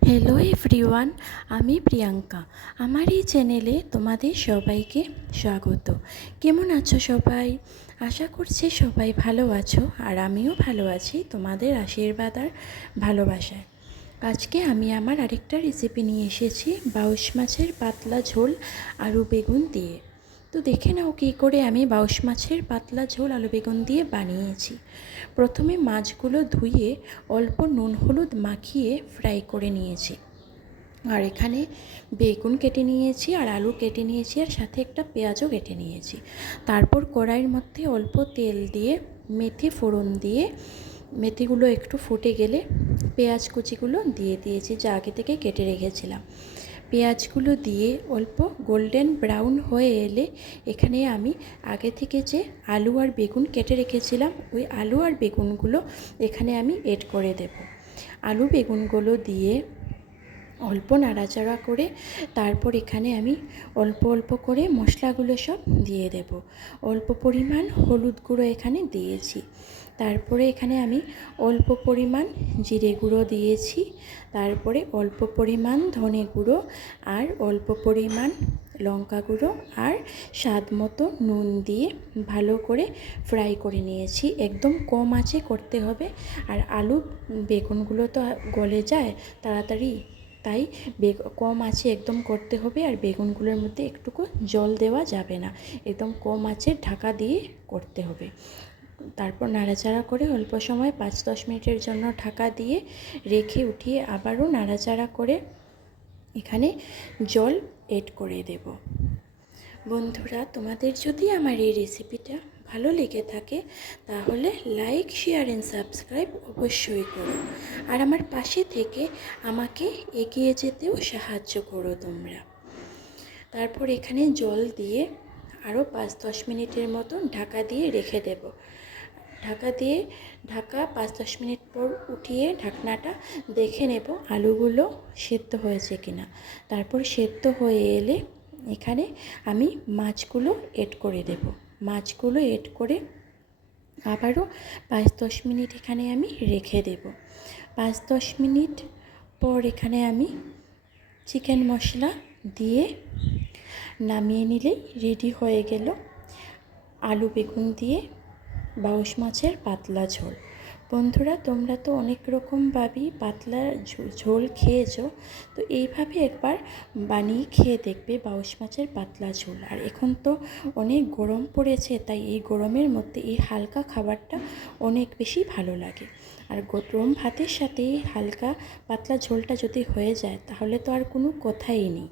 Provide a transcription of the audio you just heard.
Hello everyone, আমি প্রিয়াঙ্কা। আমার এই চ্যানেলে তোমাদের সবাইকে স্বাগত। কেমন আছো সবাই? আশা করছি সবাই ভালো আছো, আর আমিও ভালো আছি তোমাদের আশীর্বাদ আর ভালোবাসায়। আজকে আমি আমার আরেকটা রেসিপি নিয়ে এসেছি, বাউশ মাছের পাতলা ঝোল আলু বেগুন দিয়ে। তো দেখে নাও কী করে আমি বাউশ মাছের পাতলা ঝোল আলু বেগুন দিয়ে বানিয়েছি। প্রথমে মাছগুলো ধুয়ে অল্প নুন হলুদ মাখিয়ে ফ্রাই করে নিয়েছি। আর এখানে বেগুন কেটে নিয়েছি, আর আলু কেটে নিয়েছি, আর সাথে একটা পেঁয়াজও কেটে নিয়েছি। তারপর কড়াইয়ের মধ্যে অল্প তেল দিয়ে মেথি ফোড়ন দিয়ে মেথিগুলো একটু ফুটে গেলে পেঁয়াজ কুচিগুলো দিয়ে দিয়েছি, যা আগে থেকে কেটে রেখেছিলাম। পেঁয়াজগুলো দিয়ে অল্প গোল্ডেন ব্রাউন হয়ে এলে এখানে আমি আগে থেকে যে আলু আর বেগুন কেটে রেখেছিলাম, ওই আলু আর বেগুনগুলো এখানে আমি এড করে দেব। আলু বেগুনগুলো দিয়ে অল্প নাড়াচাড়া করে তারপর এখানে আমি অল্প অল্প করে মশলাগুলো সব দিয়ে দেব। অল্প পরিমাণ হলুদ গুঁড়ো এখানে দিয়েছি। তারপরে এখানে আমি অল্প পরিমাণ জিরে গুঁড়ো দিয়েছি। তারপরে অল্প পরিমাণ ধনে গুঁড়ো আর অল্প পরিমাণ লঙ্কা গুঁড়ো আর স্বাদ মতো নুন দিয়ে ভালো করে ফ্রাই করে নিয়েছি। একদম কম আঁচে করতে হবে, আর আলু বেগুনগুলো তো গলে যায় তাড়াতাড়ি, তাই কম আঁচে একদম করতে হবে। আর বেগুনগুলোর মধ্যে একটুকু জল দেওয়া যাবে না, একদম কম আঁচে ঢাকা দিয়ে করতে হবে। তারপর নাড়াচাড়া করে অল্প সময় 5-10 মিনিটের জন্য ঢাকা দিয়ে রেখে উঠিয়ে আবারও নাড়াচাড়া করে এখানে জল এড করে দেব। বন্ধুরা, তোমাদের যদি আমার এই রেসিপিটা ভালো লেগে থাকে তাহলে লাইক, শেয়ার অ্যান্ড সাবস্ক্রাইব অবশ্যই করো, আর আমার পাশে থেকে আমাকে এগিয়ে যেতেও সাহায্য করো তোমরা। তারপর এখানে জল দিয়ে আরও 5-10 মিনিটের মতো ঢাকা দিয়ে রেখে দেব। ঢাকা 5-10 মিনিট পর উঠিয়ে ঢাকনাটা দেখে নেব আলুগুলো সেদ্ধ হয়েছে কিনা। তারপর সেদ্ধ হয়ে এলে এখানে আমি মাছগুলো এড করে দেব। মাছগুলো এড করে আবারও 5-10 মিনিট এখানে আমি রেখে দেব। 5-10 মিনিট পর এখানে আমি চিকেন মশলা দিয়ে নামিয়ে নিলেই রেডি হয়ে গেল আলু বেগুন দিয়ে বাউশ মাছের পাতলা ঝোল। বন্ধুরা, তোমরা তো অনেক রকমভাবেই পাতলা ঝোল খেয়েছো, তো এইভাবে একবার বানিয়ে খেয়ে দেখবে বাউশ মাছের পাতলা ঝোল। আর এখন তো অনেক গরম পড়েছে, তাই এই গরমের মধ্যে এই হালকা খাবারটা অনেক বেশি ভালো লাগে। আর গরম ভাতের সাথে হালকা পাতলা ঝোলটা যদি হয়ে যায় তাহলে তো আর কোনো কথাই নেই।